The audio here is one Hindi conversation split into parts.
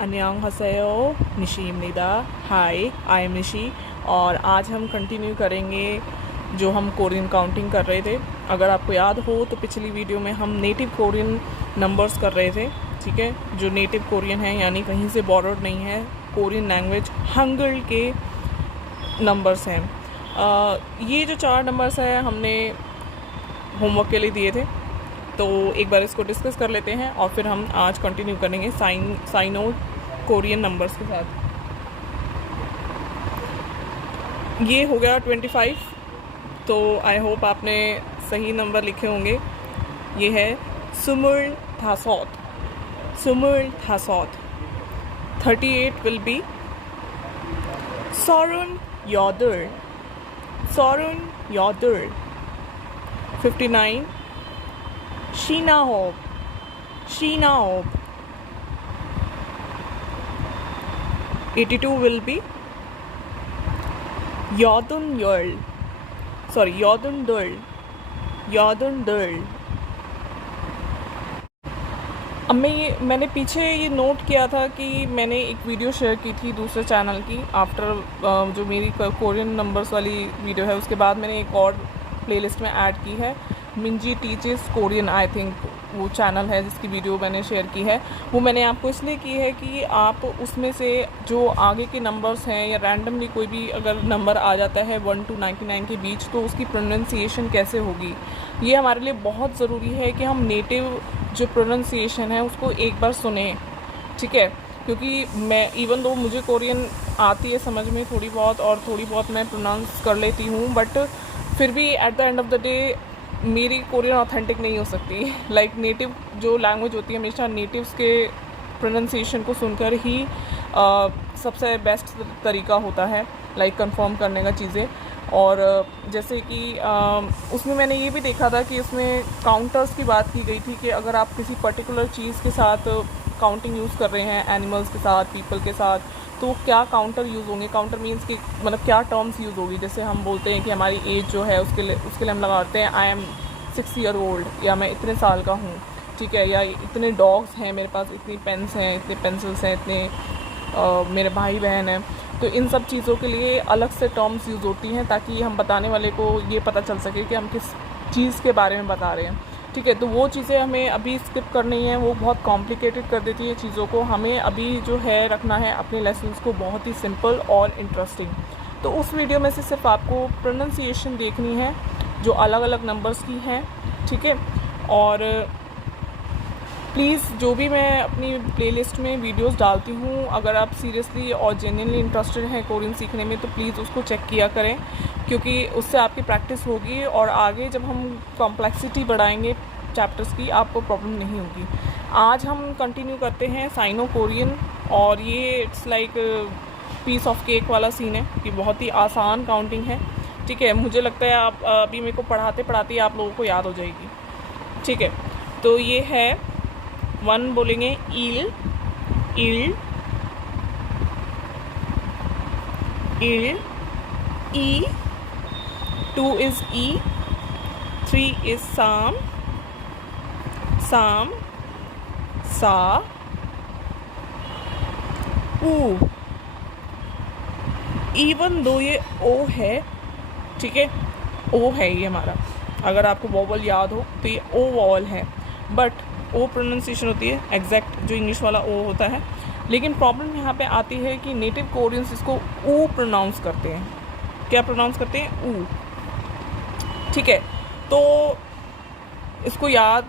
अन्यांगहासेयो, निशीमनिदा। Hi, I am Nishi. और आज हम कंटिन्यू करेंगे जो हम कोरियन काउंटिंग कर रहे थे। अगर आपको याद हो तो पिछली वीडियो में हम नेटिव कोरियन नंबर्स कर रहे थे, ठीक है, जो नेटिव कोरियन है यानी कहीं से बोरोड नहीं है, कोरियन लैंग्वेज हंगल के नंबर्स हैं। ये जो 4 नंबर्स हैं हमने होमवर्क के लिए दिए थे, तो एक बार इसको डिस्कस कर लेते हैं और फिर हम आज कंटिन्यू करेंगे साइनो कोरियन नंबर्स के साथ। ये हो गया 25, तो आई होप आपने सही नंबर लिखे होंगे। ये है सुमुल थासौत, सुमुल थासौत। 38 विल बी सॉरुन योदर, सॉरुन योदर। 59 शीनाहोब, शीनाहोब। 82 will be Yodun-yeol, sorry, Yodun-deul, Yodun-deul। अब मैंने पीछे ये नोट किया था कि मैंने एक वीडियो शेयर की थी दूसरे चैनल की आफ्टर जो मेरी कोरियन नंबर्स वाली वीडियो है, उसके बाद मैंने एक और प्लेलिस्ट में ऐड की है, मिंजी टीचेस कोरियन, आई थिंक वो चैनल है जिसकी वीडियो मैंने शेयर की है। वो मैंने आपको इसलिए की है कि आप उसमें से जो आगे के नंबर्स हैं या रैंडमली कोई भी अगर नंबर आ जाता है 1 to 99 के बीच, तो उसकी प्रोनाउंसिएशन कैसे होगी, ये हमारे लिए बहुत ज़रूरी है कि हम नेटिव जो प्रोनाउंसिएशन है उसको एक बार सुने, ठीक है। क्योंकि मैं इवन दो मुझे कोरियन आती है समझ में थोड़ी बहुत, और थोड़ी बहुत मैं प्रोनाउंस कर लेती हूँ, बट फिर भी at the end of the day मेरी कोरियन ऑथेंटिक नहीं हो सकती। लाइक नेटिव जो लैंग्वेज होती है हमेशा नेटिव्स के प्रोनाउंसिएशन को सुनकर ही सबसे बेस्ट तरीका होता है लाइक कंफर्म करने का चीज़ें। और जैसे कि उसमें मैंने ये भी देखा था कि उसमें काउंटर्स की बात की गई थी कि अगर आप किसी पर्टिकुलर चीज़ के साथ काउंटिंग यूज़ कर रहे हैं, एनिमल्स के साथ, पीपल के साथ, तो क्या काउंटर यूज़ होंगे। काउंटर मीन्स कि मतलब क्या टर्म्स यूज़ होगी। जैसे हम बोलते हैं कि हमारी एज जो है उसके लिए हम लगाते हैं आई एम 6 year old, या मैं इतने साल का हूँ, ठीक है, या इतने डॉग्स हैं मेरे पास, इतनी पेन्स हैं, इतने पेंसिल्स हैं, इतने मेरे भाई बहन हैं। तो इन सब चीज़ों के लिए अलग से टर्म्स यूज़ होती हैं ताकि हम बताने वाले को ये पता चल सके कि हम किस चीज़ के बारे में बता रहे हैं, ठीक है। तो वो चीज़ें हमें अभी स्किप करनी है, वो बहुत कॉम्प्लिकेटेड कर देती है चीज़ों को। हमें अभी जो है रखना है अपने लेसन्स को बहुत ही सिंपल और इंटरेस्टिंग। तो उस वीडियो में से सिर्फ आपको प्रोनाउंसिएशन देखनी है जो अलग अलग नंबर्स की हैं, ठीक है। और प्लीज़ जो भी मैं अपनी प्लेलिस्ट में वीडियोस डालती हूँ, अगर आप सीरियसली और जेन्युइनली इंटरेस्टेड हैं कोरियन सीखने में, तो प्लीज़ उसको चेक किया करें, क्योंकि उससे आपकी प्रैक्टिस होगी और आगे जब हम कॉम्प्लेक्सिटी बढ़ाएंगे चैप्टर्स की, आपको प्रॉब्लम नहीं होगी। आज हम कंटिन्यू करते हैं साइनो कोरियन, और ये it's like piece of cake वाला सीन है कि बहुत ही आसान काउंटिंग है, ठीक है। मुझे लगता है आप अभी मेरे को पढ़ाते पढ़ाते आप लोगों को याद हो जाएगी, ठीक है। तो ये है 1 बोलेंगे इल, इल, इल, ई। 2 is ई, 3 is साम, साम, सा, ऊ। इवन दो ये ओ है, ठीक है, ओ है ये हमारा। अगर आपको वॉवल याद हो तो ये ओ वॉवल है, बट ओ प्रोनाउंसिएशन होती है एग्जैक्ट जो इंग्लिश वाला ओ होता है। लेकिन प्रॉब्लम यहाँ पे आती है कि नेटिव कोरियंस इसको ऊ प्रोनाउंस करते हैं। क्या प्रोनाउंस करते हैं? ऊ, ठीक है। तो इसको याद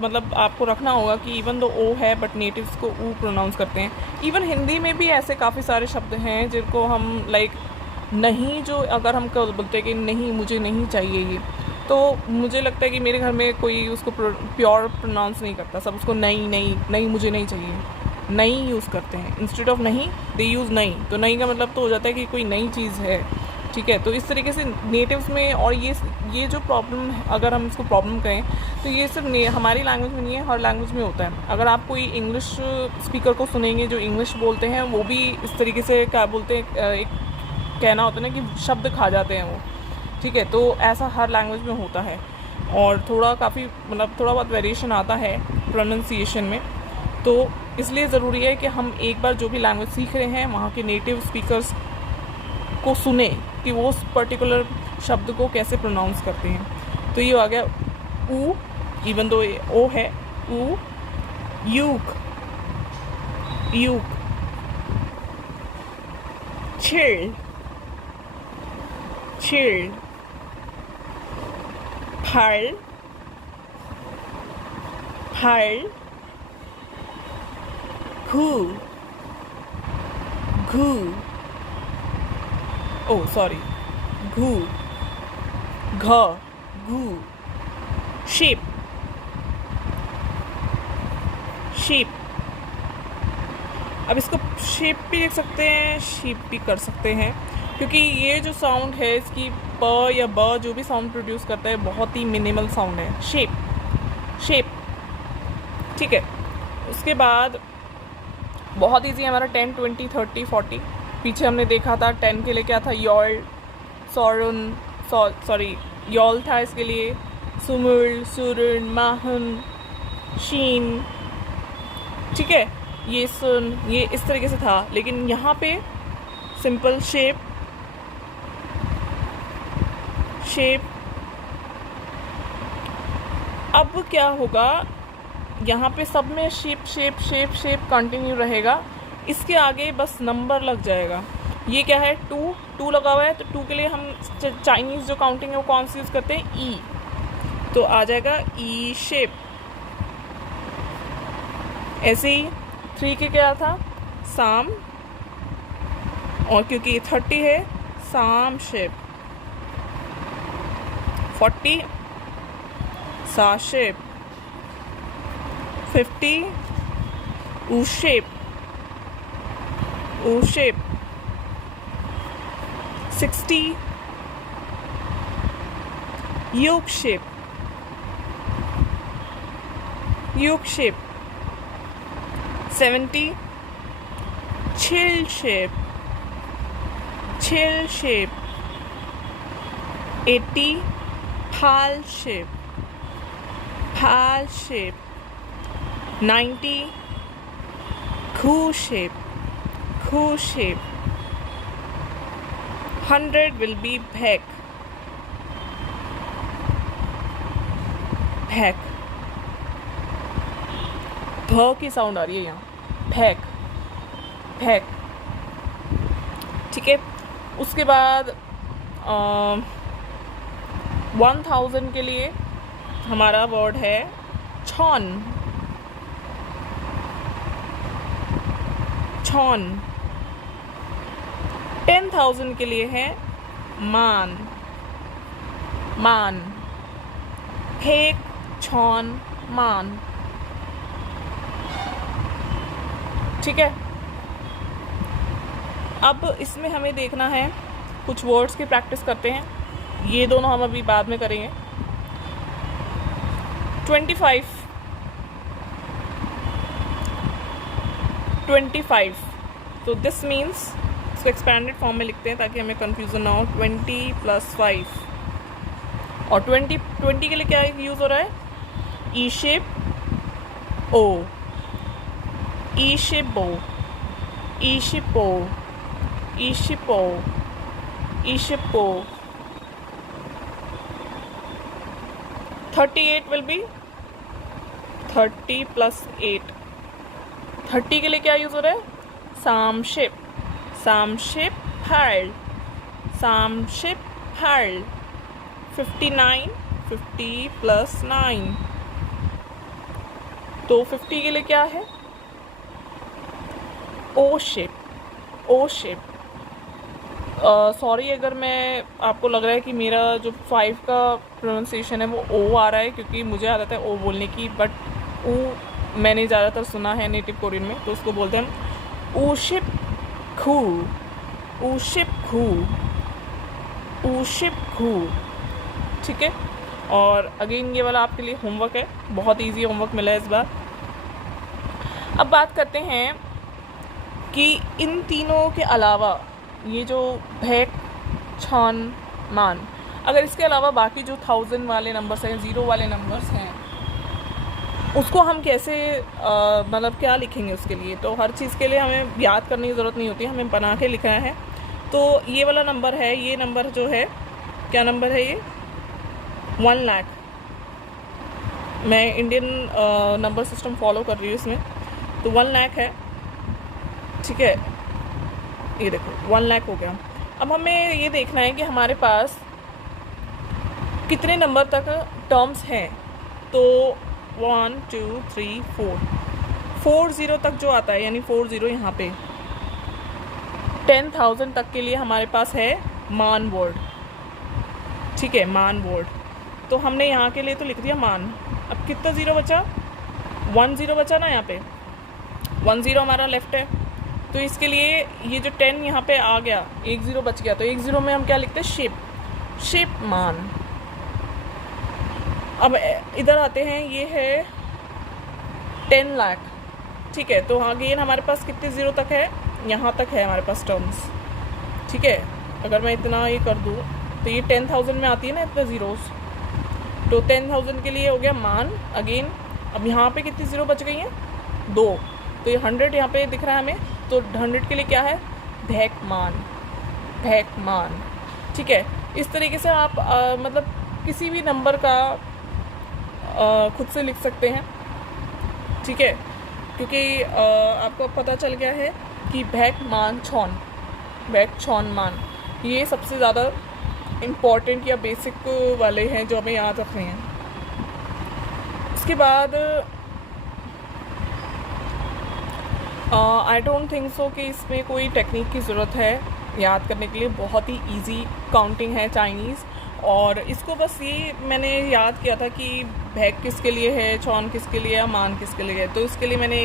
मतलब आपको रखना होगा कि इवन दो ओ है बट नेटिव्स को ऊ प्रोनाउंस करते हैं। इवन हिंदी में भी ऐसे काफ़ी सारे शब्द हैं जिनको हम लाइक नहीं, जो अगर हम बोलते हैं कि नहीं मुझे नहीं चाहिए ये, तो मुझे लगता है कि मेरे घर में कोई उसको प्योर प्रोनाउंस नहीं करता, सब उसको नहीं नहीं नहीं मुझे नहीं चाहिए, नहीं यूज़ करते हैं। इंस्टेड ऑफ नहीं दे यूज़ नहीं। तो नहीं का मतलब तो हो जाता है कि कोई नई चीज़ है, ठीक है। तो इस तरीके से नेटिव्स में, और ये जो प्रॉब्लम, अगर हम इसको प्रॉब्लम कहें तो ये सिर्फ हमारी लैंग्वेज में नहीं है, हर लैंग्वेज में होता है। अगर आप कोई इंग्लिश स्पीकर को सुनेंगे जो इंग्लिश बोलते हैं, वो भी इस तरीके से क्या बोलते हैं, एक कहना होता है ना कि शब्द खा जाते हैं वो, ठीक है। तो ऐसा हर लैंग्वेज में होता है, और थोड़ा काफ़ी मतलब थोड़ा बहुत वेरिएशन आता है प्रोनाउंसिएशन में। तो इसलिए ज़रूरी है कि हम एक बार जो भी लैंग्वेज सीख रहे हैं वहाँ के नेटिव स्पीकर्स को सुने कि वो उस पर्टिकुलर शब्द को कैसे प्रोनाउंस करते हैं। तो ये आ गया ऊ, इवन दो ये ओ है, ऊ, यूक, यूक, चिल्ड, चिल्ड, फल, फल, घू, घू, ओ सॉरी, घू, घ, घू, sheep, sheep। अब इसको शेप भी लिख सकते हैं, शीप भी कर सकते हैं, क्योंकि ये जो साउंड है इसकी प या ब जो भी साउंड प्रोड्यूस करता है बहुत ही मिनिमल साउंड है। शेप, शेप, ठीक है। उसके बाद बहुत इजी है हमारा 10, 20, 30, 40। पीछे हमने देखा था 10 के लिए क्या था, यॉल, सॉरुन, सॉरी यॉल था इसके लिए, सुमुल, सुरुन, माहुन, शीन, ठीक है। ये सुन, ये इस तरीके से था, लेकिन यहाँ पे सिंपल शेप, शेप। अब क्या होगा, यहाँ पे सब में shape shape shape shape continue रहेगा, इसके आगे बस नंबर लग जाएगा। ये क्या है, 2 लगा हुआ है, तो 2 के लिए हम चाइनीज़ जो काउंटिंग है वो कौन सी यूज़ करते हैं, ई, तो आ जाएगा ई शेप। ऐसे ही 3 के क्या था, साम, और क्योंकि 30 है साम शेप, 40 सा शेप, 50 ऊ शेप, ऊ शेप, 60 यूक शेप, यूक shape, 70 chill shape, chill shape, 80 pal shape, pal shape, 90 khu shape, khu shape, 100 will be bhek, bhek, भ की साउंड आ रही है यहाँ, भैक, भैक, ठीक है। उसके बाद 1000 के लिए हमारा वर्ड है छौन, छौन। 10,000 के लिए है मान, मान, फेक, छौन, मान, ठीक है। अब इसमें हमें देखना है, कुछ वर्ड्स की प्रैक्टिस करते हैं, ये दोनों हम अभी बाद में करेंगे। 25, 25, तो दिस मीन्स, इसको एक्सपेंडेड फॉर्म में लिखते हैं ताकि हमें कंफ्यूजन ना हो। 20 + 5, और 20 के लिए क्या यूज़ हो रहा है, ई शेप, ओ, ईशिपो, ईशिपो, ईशिपो, ईशिपो। 38 will be 30 + 8। 30 के लिए क्या यूज़ हो रहा है, सामशिप, सामशिप हर्ल, सामशिप हर्ल। 59, 50 + 9, तो 50 के लिए क्या है, ओ शेप, ओ शेप। सॉरी अगर मैं, आपको लग रहा है कि मेरा जो 5 का प्रोनाउंसिएशन है वो ओ आ रहा है, क्योंकि मुझे आदत है ओ बोलने की, बट ओ मैंने ज़्यादातर सुना है नेटिव कोरियन में, तो उसको बोलते हैं ओ शिप खू, ओ शिप खू, ओ शिप खू, ठीक है। और अगेन ये वाला आपके लिए होमवर्क है, बहुत इजी होमवर्क मिला है इस बार। अब बात करते हैं कि इन तीनों के अलावा ये जो भैक, छान, मान, अगर इसके अलावा बाकी जो 1000 वाले नंबर्स हैं, 0 वाले नंबर्स हैं, उसको हम कैसे मतलब क्या लिखेंगे उसके लिए, तो हर चीज़ के लिए हमें याद करने की ज़रूरत नहीं होती, हमें बना के लिखना है। तो ये वाला नंबर है, ये नंबर जो है, क्या नंबर है ये, 1 लाख। मैं इंडियन नंबर सिस्टम फॉलो कर रही हूँ इसमें, तो 1 लाख है, ठीक है। ये देखो 1 लाख हो गया। अब हमें ये देखना है कि हमारे पास कितने नंबर तक टर्म्स हैं। तो 1 2 3 4 0 तक जो आता है, यानी 4 0 यहाँ पे 10,000 तक के लिए हमारे पास है मान वर्ड, ठीक है, मान वर्ड। तो हमने यहाँ के लिए तो लिख दिया मान। अब कितना ज़ीरो बचा, 1 0 बचा ना, यहाँ पे 1 0 हमारा लेफ्ट है। तो इसके लिए ये जो 10 यहाँ पे आ गया, 1 0 बच गया, तो 1 0 में हम क्या लिखते हैं, शिप मान। अब इधर आते हैं, ये है 10 लाख, ठीक है। तो अगेन हमारे पास कितने ज़ीरो तक है, यहाँ तक है हमारे पास टर्म्स, ठीक है। अगर मैं इतना ये कर दूँ तो ये 10,000 में आती है ना इतने ज़ीरोस, तो 10,000 के लिए हो गया मान अगेन। अब यहाँ पे कितनी ज़ीरो बच गई हैं, 2, तो ये 100 यहाँ पे दिख रहा है हमें, तो 100 के लिए क्या है, भैक मान, ठीक है। इस तरीके से आप मतलब किसी भी नंबर का खुद से लिख सकते हैं, ठीक है, क्योंकि आपको पता चल गया है कि भैक छौन मान ये सबसे ज़्यादा इम्पॉर्टेंट या बेसिक वाले हैं जो हमें याद रखने हैं। उसके बाद आई डोंट थिंक सो कि इसमें कोई टेक्निक की ज़रूरत है याद करने के लिए, बहुत ही इजी काउंटिंग है चाइनीज़। और इसको बस ये मैंने याद किया था कि भैक किसके लिए है, छौन किसके लिए है, मान किसके लिए है, तो इसके लिए मैंने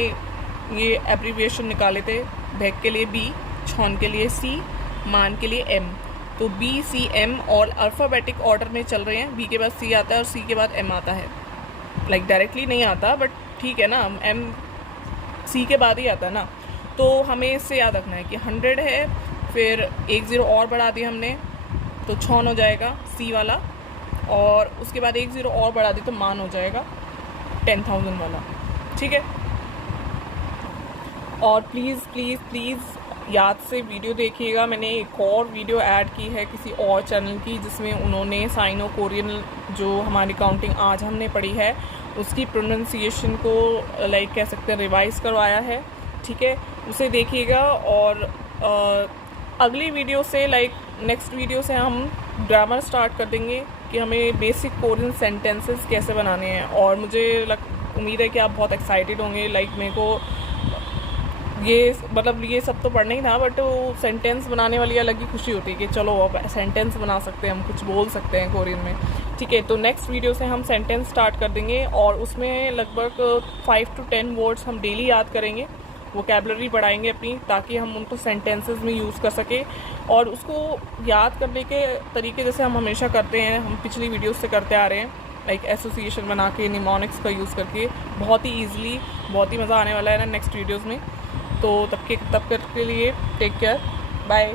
ये एब्रीविएशन निकाले थे। भैक के लिए B, छौन के लिए C, मान के लिए M। तो B C M और अल्फ़ाबेटिक ऑर्डर में चल रहे हैं, B के बाद C आता है और C के बाद M आता है। लाइक डायरेक्टली नहीं आता, बट ठीक है ना, M C के बाद ही आता है ना। तो हमें इससे याद रखना है कि 100 है, फिर 1 0 और बढ़ा दिया हमने, तो छौन हो जाएगा C वाला, और उसके बाद 1 0 और बढ़ा दी तो मान हो जाएगा 10,000 वाला, ठीक है। और प्लीज़ याद से वीडियो देखिएगा। मैंने एक और वीडियो ऐड की है किसी और चैनल की, जिसमें उन्होंने साइनो कोरियन जो हमारी काउंटिंग आज हमने पढ़ी है उसकी प्रोनाउंसिएशन को लाइक कह सकते हैं रिवाइज़ करवाया है, ठीक है, उसे देखिएगा। और अगली वीडियो से लाइक नेक्स्ट वीडियो से हम ग्रामर स्टार्ट कर देंगे कि हमें बेसिक कोरियन सेंटेंसेस कैसे बनाने हैं। और मुझे उम्मीद है कि आप बहुत एक्साइटेड होंगे। लाइक मेरे को ये मतलब ये सब तो पढ़ना ही था, बट वो सेंटेंस बनाने वाली अलग ही खुशी होती है कि चलो अब सेंटेंस बना सकते हैं, हम कुछ बोल सकते हैं कोरियन में, ठीक है। तो नेक्स्ट वीडियो से हम सेंटेंस स्टार्ट कर देंगे और उसमें लगभग 5 to 10 वर्ड्स हम डेली याद करेंगे, वोकैबुलरी बढ़ाएंगे अपनी, ताकि हम उनको सेंटेंसेस में यूज़ कर सकें। और उसको याद करने के तरीके जैसे हम हमेशा करते हैं, हम पिछली वीडियोस से करते आ रहे हैं, लाइक एसोसिएशन बना के, निमोनिक्स का यूज़ करके, बहुत ही ईजिली, बहुत ही मज़ा आने वाला है ना नेक्स्ट वीडियोज़ में। तो तब के लिए टेक केयर, बाय।